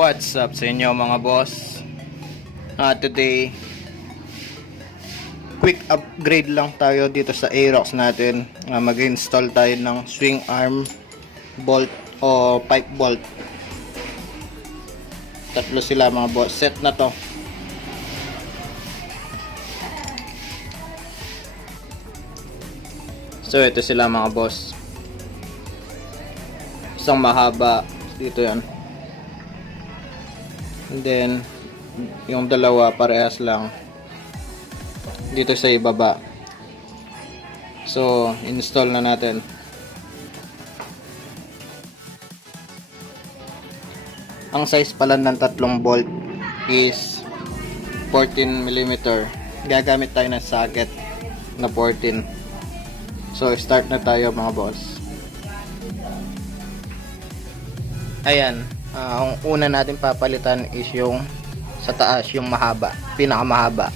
What's up sa inyo mga boss? Today quick upgrade lang tayo dito sa aerox natin. Mag-install tayo ng swing arm bolt o pipe bolt. Tatlo sila mga boss. Set na to. So ito sila mga boss. Isang mahaba dito yan. And then yung dalawa parehas lang dito sa ibaba. So install na natin. Ang size pala ng tatlong bolt is 14mm. Gagamit tayo ng socket na 14. So start na tayo mga boss. Ayan, ang una natin papalitan is yung sa taas, yung mahaba, pinakamahaba.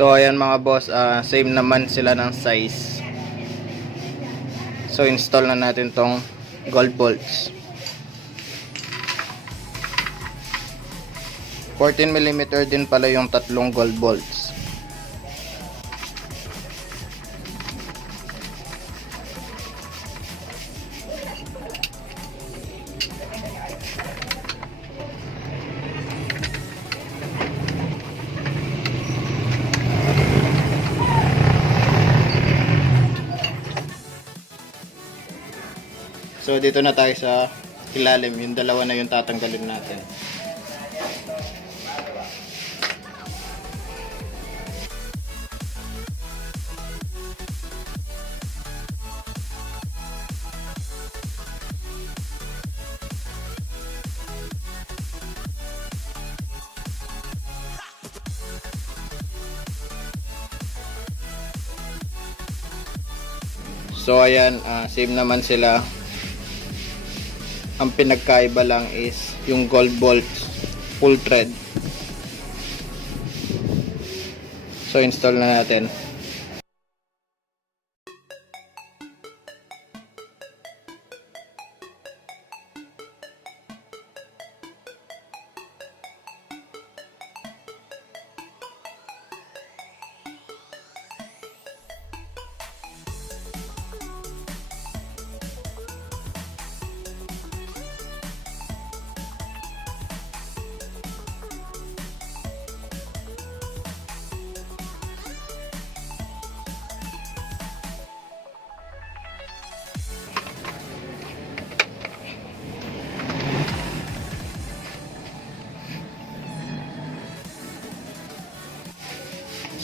So ayan mga boss, same naman sila ng size. So install na natin tong gold bolts. 14mm din pala yung tatlong gold bolts. So dito na tayo sa ilalim, yung dalawa na yung tatanggalin natin. So ayan, same naman sila. Ang pinagkaiba lang is yung gold bolts full thread. So install na natin.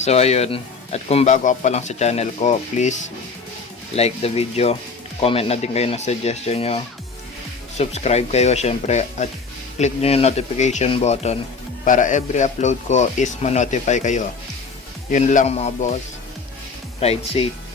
So ayun, at kung bago ka pa lang sa channel ko, please like the video, comment na din kayo ng suggestion nyo, subscribe kayo syempre, at click nyo yung notification button para every upload ko is ma-notify kayo. Yun lang mga boss, ride safe.